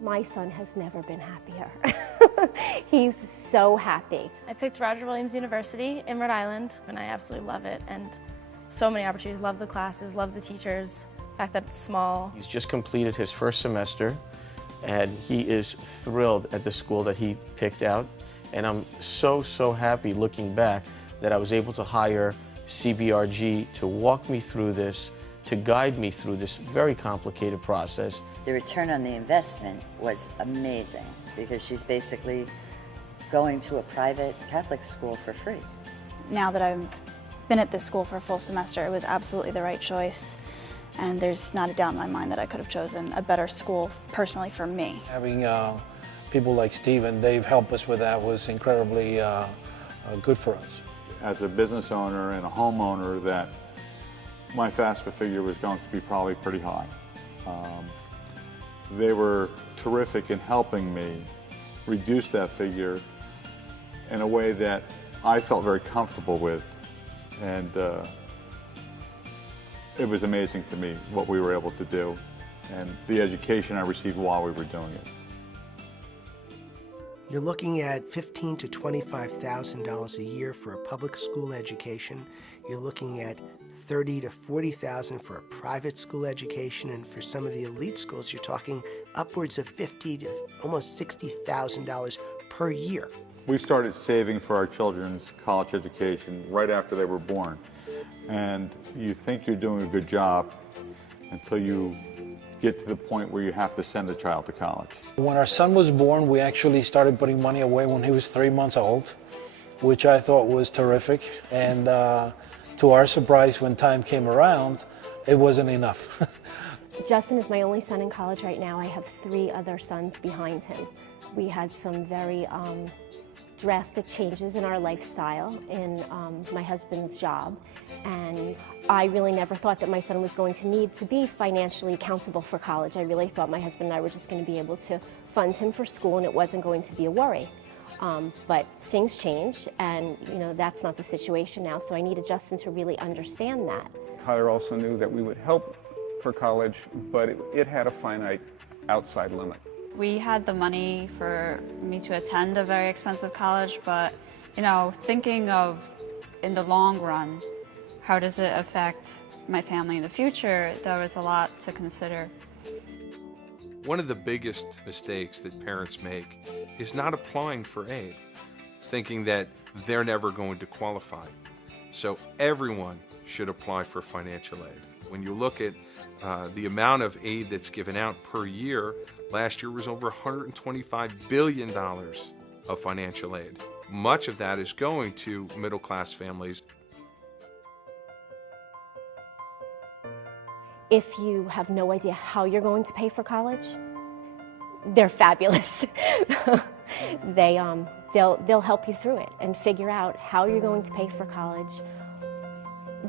My son has never been happier. He's so happy. I picked Roger Williams University in Rhode Island, and I absolutely love it. And so many opportunities, love the classes, love the teachers, the fact that it's small. He's just completed his first semester, and he is thrilled at the school that he picked out. And I'm so happy looking back that I was able to hire CBRG to walk me through this, to guide me through this very complicated process. The return on the investment was amazing because she's basically going to a private Catholic school for free. Now that I've been at this school for a full semester, it was absolutely the right choice. And there's not a doubt in my mind that I could have chosen a better school personally for me. Having people like Steve and Dave help us with that was incredibly good for us. As a business owner and a homeowner, that my FAFSA figure was going to be probably pretty high. They were terrific in helping me reduce that figure in a way that I felt very comfortable with, and it was amazing to me what we were able to do and the education I received while we were doing it. You're looking at $15,000 to $25,000 a year for a public school education. You're looking at $30,000 to $40,000 for a private school education, and for some of the elite schools, you're talking upwards of $50,000 to almost $60,000 per year. We started saving for our children's college education right after they were born, and you think you're doing a good job until you get to the point where you have to send a child to college. When our son was born, we actually started putting money away when he was 3 months old, which I thought was terrific. And to our surprise, when time came around, it wasn't enough. Justin is my only son in college right now. I have 3 other sons behind him. We had some very drastic changes in our lifestyle, in my husband's job, and I really never thought that my son was going to need to be financially accountable for college. I really thought my husband and I were just going to be able to fund him for school, and it wasn't going to be a worry. But things change, and that's not the situation now, so I needed Justin to really understand that. Tyler also knew that we would help for college, but it had a finite outside limit. We had the money for me to attend a very expensive college, but thinking of in the long run, how does it affect my family in the future, there was a lot to consider. One of the biggest mistakes that parents make is not applying for aid, thinking that they're never going to qualify. So everyone should apply for financial aid. When you look at the amount of aid that's given out per year, last year was over $125 billion of financial aid. Much of that is going to middle-class families. If you have no idea how you're going to pay for college, they're fabulous. They'll help you through it and figure out how you're going to pay for college,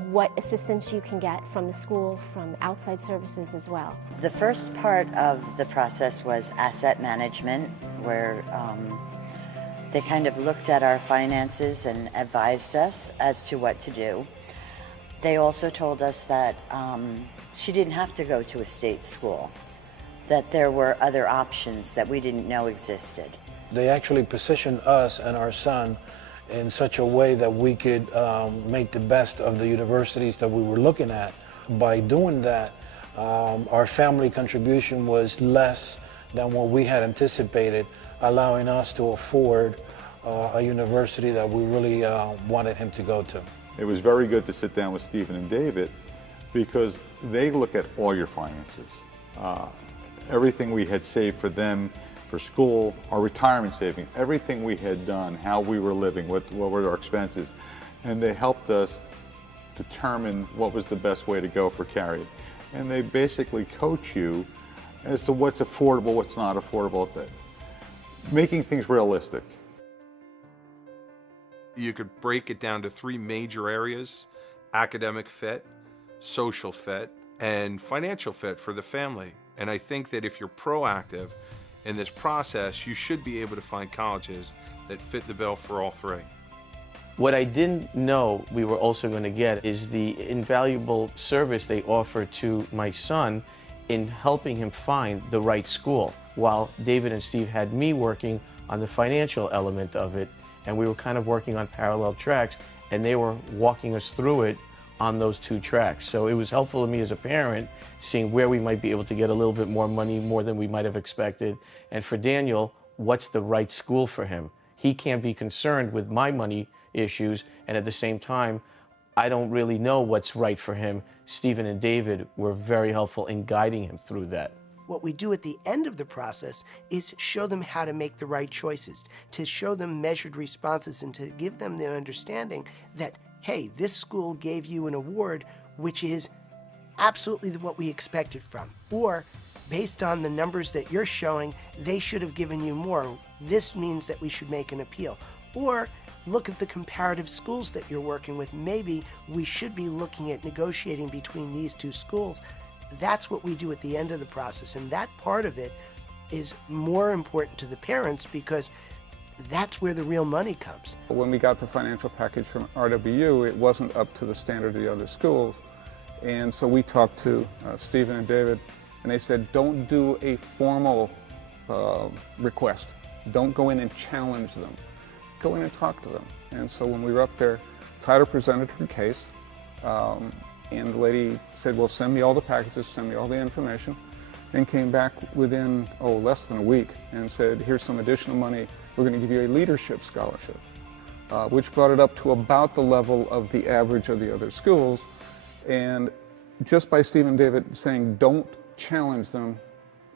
what assistance you can get from the school, from outside services as well. The first part of the process was asset management, where they kind of looked at our finances and advised us as to what to do. They also told us that she didn't have to go to a state school, that there were other options that we didn't know existed. They actually positioned us and our son in such a way that we could make the best of the universities that we were looking at. By doing that, our family contribution was less than what we had anticipated, allowing us to afford a university that we really wanted him to go to. It was very good to sit down with Stephen and David because they look at all your finances. Everything we had saved for them, for school, our retirement savings, everything we had done, how we were living, what were our expenses. And they helped us determine what was the best way to go for Carrie. And they basically coach you as to what's affordable, what's not affordable, making things realistic. You could break it down to 3 major areas: academic fit, social fit, and financial fit for the family. And I think that if you're proactive in this process, you should be able to find colleges that fit the bill for all 3. What I didn't know we were also going to get is the invaluable service they offer to my son in helping him find the right school. while David and Steve had me working on the financial element of it, and we were kind of working on parallel tracks, and they were walking us through it on those two tracks. So it was helpful to me as a parent, seeing where we might be able to get a little bit more money, more than we might have expected. And for Daniel, what's the right school for him? He can't be concerned with my money issues, and at the same time, I don't really know what's right for him. Stephen and David were very helpful in guiding him through that. What we do at the end of the process is show them how to make the right choices, to show them measured responses, and to give them the understanding that, hey, this school gave you an award which is absolutely what we expected from. Or, based on the numbers that you're showing, they should have given you more. This means that we should make an appeal. Or, look at the comparative schools that you're working with. Maybe we should be looking at negotiating between these two schools. That's what we do at the end of the process, and that part of it is more important to the parents because that's where the real money comes. When we got the financial package from RWU, it wasn't up to the standard of the other schools, and so we talked to Stephen and David, and they said, don't do a formal request. Don't go in and challenge them. Go in and talk to them. And so when we were up there, Tyler presented her case, and the lady said, well, send me all the packages, send me all the information, and came back within, less than a week and said, here's some additional money. We're going to give you a leadership scholarship, which brought it up to about the level of the average of the other schools. And just by Steve and David saying, don't challenge them,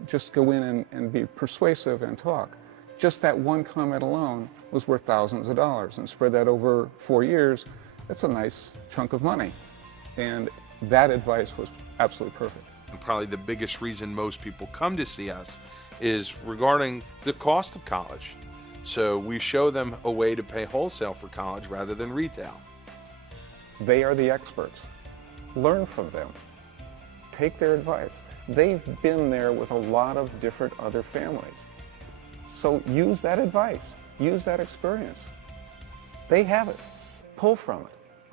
just go in and be persuasive and talk. Just that one comment alone was worth thousands of dollars, and spread that over 4 years, that's a nice chunk of money. And that advice was absolutely perfect. And probably the biggest reason most people come to see us is regarding the cost of college. So we show them a way to pay wholesale for college rather than retail. They are the experts. Learn from them. Take their advice. They've been there with a lot of different other families. So use that advice. Use that experience. They have it. Pull from it.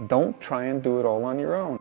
Don't try and do it all on your own.